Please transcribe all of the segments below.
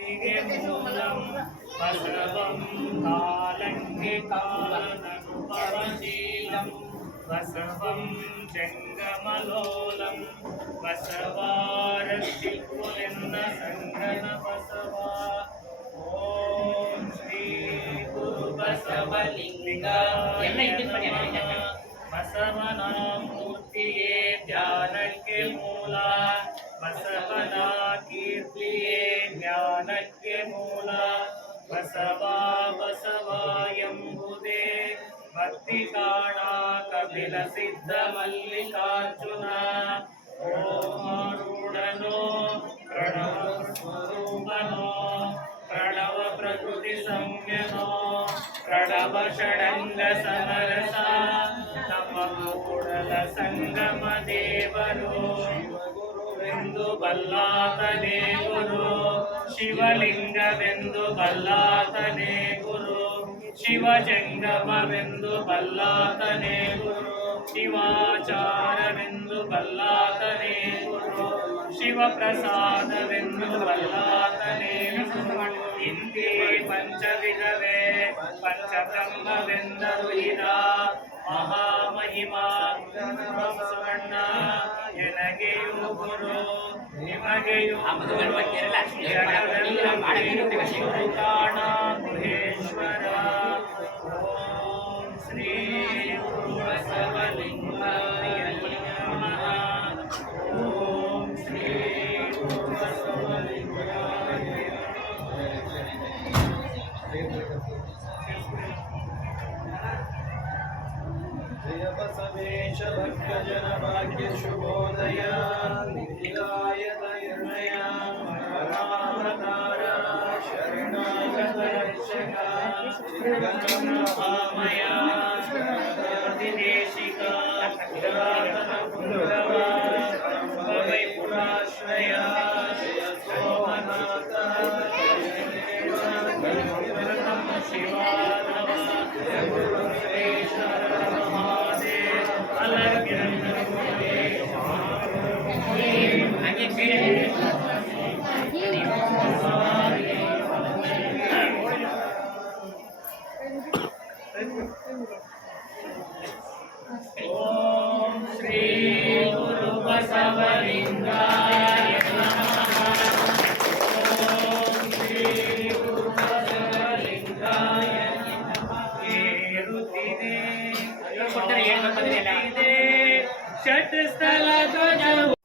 ಮುಕ್ತಿಗೆ ಮೂಲಂ ಬಸವಂ ಕಾಲಂಗೆ ಕಾಲನಗುಪವಶೀಲಂ ಬಸವಂ ಜಂಗಮಲೋಲಂ ಬಸವಾರಕ್ಷಿಕ್ಕುಲೆನ್ನ ಸಂಗನ ಬಸವ ಓಂ ಶ್ರೀ ಗುರು ಬಸವಲಿಂಗ ಎಲ್ಲ ಹಿಂದಿನ ಬನ್ನಿ, ಎಲ್ಲ ಹಿಂದಿನ ಬನ್ನಿ. ಬಸವನ ಮೂಲ ಬಸವ ಬಸವ ಎಂಬುದೇ. ಭಕ್ತಿ ಕಾಣ ಕಪಿಲ ಸಿದ್ಧ ಮಲ್ಲಿಕಾರ್ಜುನ. ಓಮಾರೂಢನೋ ಪ್ರಣವ ಸ್ವರೂಪನೋ. ಪ್ರಣವ ಪ್ರಕೃತಿ ಸಂಯನೋ ಪ್ರಣವ ಷಡಂಗ ಸಮರಸ. ನಮ್ಮ ಕೂಡಲ ಸಂಗಮ ದೇವರು ಶಿವಗುರುವೆಂದು ಬಲ್ಲಾತನೇ ಗುರು. ಶಿವಲಿಂಗವೆಂದು ಬಲ್ಲಾತನೇ ಗುರು. ಶಿವಜಂಗಮವೆಂದು ಬಲ್ಲಾತನೇ ಗುರು. ಶಿವಾಚಾರವೆಂದು ಬಲ್ಲಾತನೇ ಗುರು. ಶಿವಪ್ರಸಾದವೆಂದು ಬಲ್ಲಾತನೇ ಇಂದೇ ಪಂಚವಿಧವೇ ಪಂಚಬ್ರಹ್ಮವೆಂದರು ಇದ ಮಹಾಮಹಿಮಾ ಬಸವಣ್ಣ ಎನಗೆಯು ಗುರು ನಿಮಗೆಯು ಕಾಣ ಗುಹೇಶ್ವರ ಓಂ ಶ್ರೀ ಗುರು गणेश भक्त जन भाग्य शुभोदया निधिलाय निर्णया रामतारा शरणागत रक्षका गणनामया दिनेशिका जातन पुनरवा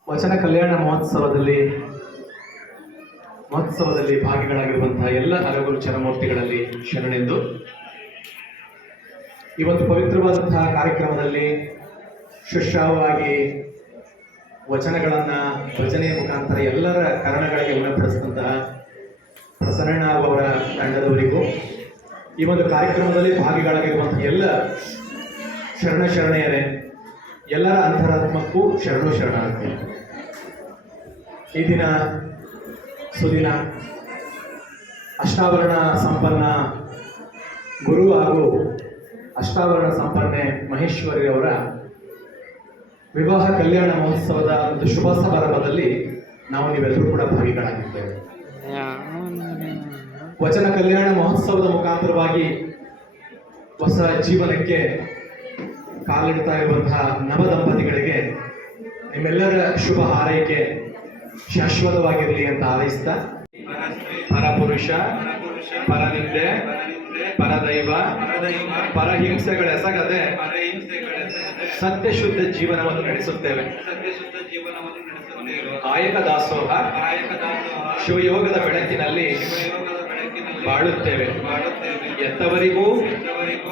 ವಚನ ಕಲ್ಯಾಣ ಮಹೋತ್ಸವದಲ್ಲಿ ಮಹೋತ್ಸವದಲ್ಲಿ ಭಾಗಿಗಳಾಗಿರುವಂತಹ ಎಲ್ಲ ಹಲವರು ಚರಮೂರ್ತಿಗಳಲ್ಲಿ ಶರಣೆಂದು. ಇವತ್ತು ಪವಿತ್ರವಾದಂತಹ ಕಾರ್ಯಕ್ರಮದಲ್ಲಿ ಶುಶ್ರಾವವಾಗಿ ವಚನಗಳನ್ನ, ಭಜನೆಯ ಮುಖಾಂತರ ಎಲ್ಲರ ಕರಣಗಳಿಗೆ ಉಣಪಡಿಸಿದಂತಹ ಪ್ರಸನ್ನ ಅವರ ತಂಡದವರಿಗೂ, ಈ ಒಂದು ಕಾರ್ಯಕ್ರಮದಲ್ಲಿ ಭಾಗಿಗಳಾಗಿರುವಂತಹ ಎಲ್ಲ ಶರಣ ಶರಣೆಯರೇ ಎಲ್ಲರ ಅಂತರಾತ್ಮಕ್ಕೂ ಶರಣು ಶರಣಾರ್ಥಿ. ಈ ದಿನ ಸುದಿನ ಅಷ್ಟಾವರಣ ಸಂಪನ್ನ ಗುರು ಹಾಗೂ ಅಷ್ಟಾವರಣ ಸಂಪನ್ನೆ ಮಹೇಶ್ವರಿ ಅವರ ವಿವಾಹ ಕಲ್ಯಾಣ ಮಹೋತ್ಸವದ ಒಂದು ಶುಭ ಸಮಾರಂಭದಲ್ಲಿ ನಾವು ನೀವೆಲ್ಲರೂ ಕೂಡ ಭಾಗಿಗಳಾಗಿದ್ದೇವೆ. ವಚನ ಕಲ್ಯಾಣ ಮಹೋತ್ಸವದ ಮುಖಾಂತರವಾಗಿ ಹೊಸ ಜೀವನಕ್ಕೆ ಕಾಲಿಡ್ತಾ ಇರುವಂತಹ ನವ ದಂಪತಿಗಳಿಗೆ ನಿಮ್ಮೆಲ್ಲರ ಶುಭ ಹಾರೈಕೆ ಶಾಶ್ವತವಾಗಿರಲಿ ಅಂತ ಹಾರೈಸ್ತಾ ಪರಪುರುಷ ಪರನಿಂದೆ ಪರದೈವ ಪರಹಿಂಸೆಗಳೆಸಗದೆ ಸತ್ಯ ಶುದ್ಧ ಜೀವನವನ್ನು ನಡೆಸುತ್ತೇವೆ. ಆಯಕ ಕಾಯಕ ದಾಸೋಹ ಶಿವಯೋಗದ ಬೆಳಕಿನಲ್ಲಿ ಬಾಳುತ್ತೇವೆ. ಎತ್ತವರಿಗೂ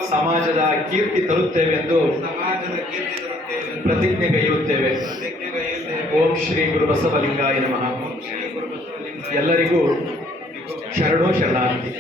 ಸಮಾಜದ ಕೀರ್ತಿ ತರುತ್ತೇವೆಂದು ಸಮಾಜದ ತರುತ್ತೇವೆ ಪ್ರತಿಜ್ಞೆಗೈಯುತ್ತೇವೆ ಪ್ರತಿಜ್ಞೆಗೈಯುತ್ತೇವೆ ಓಂ ಶ್ರೀ ಗುರು ಬಸವಲಿಂಗಾಯ ನಮಃ. ಎಲ್ಲರಿಗೂ ಶರಣು ಶರಣಾರ್ಥಿ